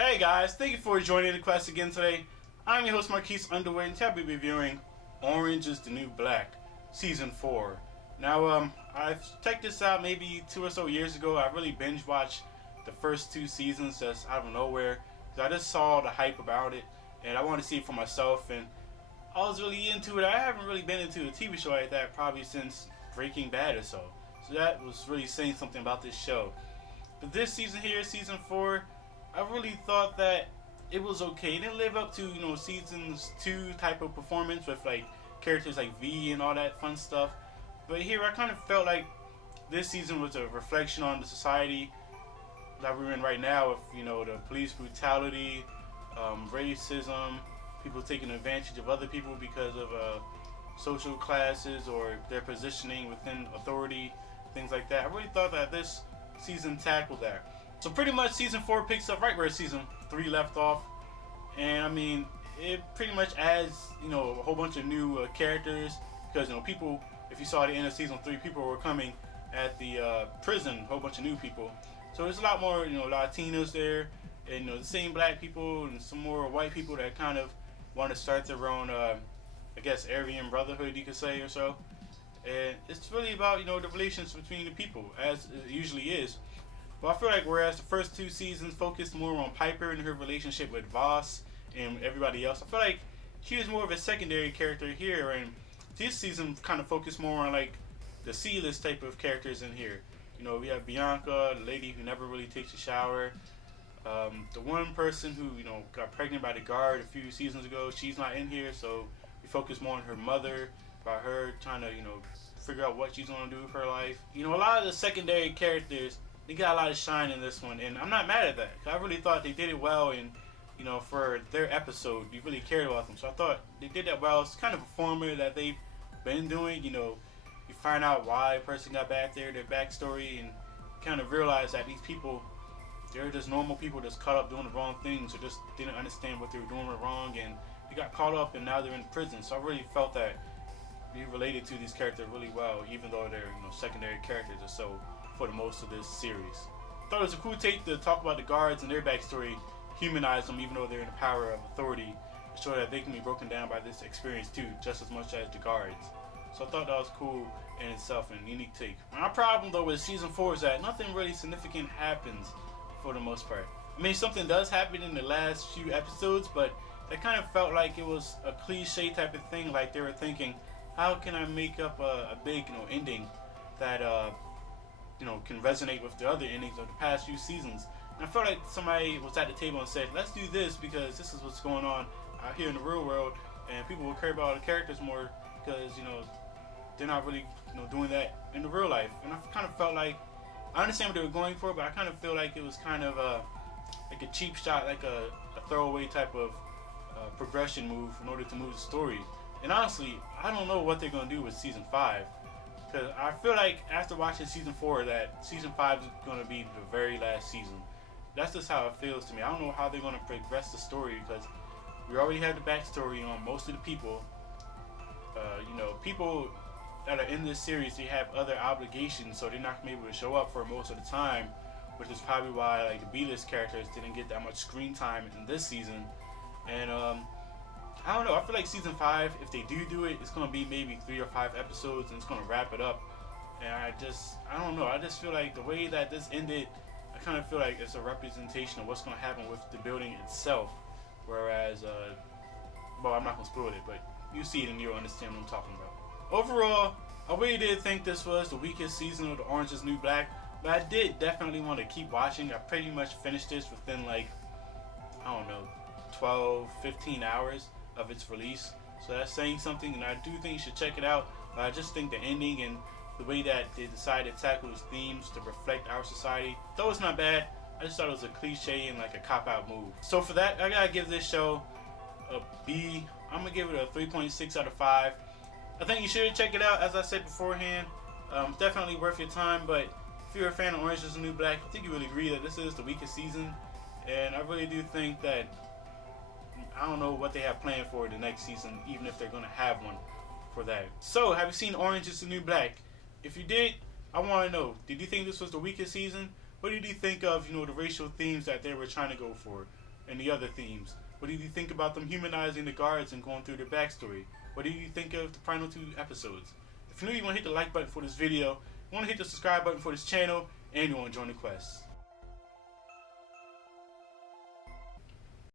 Hey guys, thank you for joining the quest again today. I'm your host Marques Underwood, and today I'll be reviewing Orange is the New Black, Season 4. Now, I've checked this out maybe 2 or so years ago. I really binge watched the first 2 seasons just out of nowhere. So I just saw the hype about it, and I wanted to see it for myself, and I was really into it. I haven't really been into a TV show like that probably since Breaking Bad or so. So that was really saying something about this show. But this season here, Season 4, I really thought that it was okay. It didn't live up to, seasons 2 type of performance with like characters like V and all that fun stuff. But here I kind of felt like this season was a reflection on the society that we're in right now with, the police brutality, racism, people taking advantage of other people because of social classes or their positioning within authority, things like that. I really thought that this season tackled that. So pretty much season 4 picks up right where season 3 left off, and I mean it pretty much adds a whole bunch of new characters because people, if you saw at the end of season 3, people were coming at the prison, a whole bunch of new people. So there's a lot more Latinos there, and the same black people and some more white people that kind of want to start their own I guess Aryan Brotherhood, you could say, or so. And it's really about the relations between the people, as it usually is. But I feel like whereas the first 2 seasons focused more on Piper and her relationship with Voss and everybody else, I feel like she was more of a secondary character here, and this season kind of focused more on like the C-list type of characters in here. We have Bianca, the lady who never really takes a shower. The one person who got pregnant by the guard a few seasons ago, she's not in here, so we focus more on her mother, about her trying to figure out what she's going to do with her life. A lot of the secondary characters, they got a lot of shine in this one, and I'm not mad at that. I really thought they did it well, and for their episode, you really cared about them. So I thought they did that well. It's kind of a formula that they've been doing. You find out why a person got back there, their backstory, and kind of realize that these people, they're just normal people just caught up doing the wrong things, or just didn't understand what they were doing wrong, and they got caught up, and now they're in prison. So I really felt that we related to these characters really well, even though they're secondary characters or so for the most of this series. I thought it was a cool take to talk about the guards and their backstory, humanize them even though they're in the power of authority, to show that they can be broken down by this experience too, just as much as the guards. So I thought that was cool in itself and unique take. My problem though with season 4 is that nothing really significant happens for the most part. I mean, something does happen in the last few episodes, but that kind of felt like it was a cliche type of thing, like they were thinking, how can I make up a big ending that can resonate with the other endings of the past few seasons. And I felt like somebody was at the table and said, let's do this because this is what's going on out here in the real world, and people will care about the characters more because they're not really doing that in the real life. And I kind of felt like, I understand what they were going for, but I kind of feel like it was kind of like a cheap shot, like a throwaway type of progression move in order to move the story. And honestly, I don't know what they're going to do with season 5. Because I feel like after watching season 4 that season 5 is going to be the very last season. That's just how it feels to me. I don't know how they're going to progress the story because we already have the backstory on most of the people. People that are in this series, they have other obligations, so they're not going to be able to show up for most of the time, which is probably why like the B-list characters didn't get that much screen time in this season. And I don't know, I feel like season 5, if they do it, it's going to be maybe 3 or 5 episodes and it's going to wrap it up. And I don't know, I just feel like the way that this ended, I kind of feel like it's a representation of what's going to happen with the building itself. Whereas, well, I'm not going to spoil it, but you see it and you'll understand what I'm talking about. Overall, I really did think this was the weakest season of the Orange is the New Black, but I did definitely want to keep watching. I pretty much finished this within like, I don't know, 12, 15 hours of its release, so that's saying something, and I do think you should check it out. But I just think the ending and the way that they decided to tackle those themes to reflect our society, though it's not bad, I just thought it was a cliche and like a cop-out move. So for that, I gotta give this show a B. I'm gonna give it a 3.6 out of 5. I think you should check it out, as I said beforehand. Definitely worth your time, but if you're a fan of Orange is the New Black, I think you would agree that this is the weakest season, and I really do think that I don't know what they have planned for the next season, even if they're going to have one for that. So, have you seen Orange is the New Black? If you did, I want to know, did you think this was the weakest season? What did you think of, the racial themes that they were trying to go for? and the other themes? What did you think about them humanizing the guards and going through their backstory? What did you think of the final 2 episodes? If you're new, you want to hit the like button for this video, you want to hit the subscribe button for this channel, and you want to join the quest.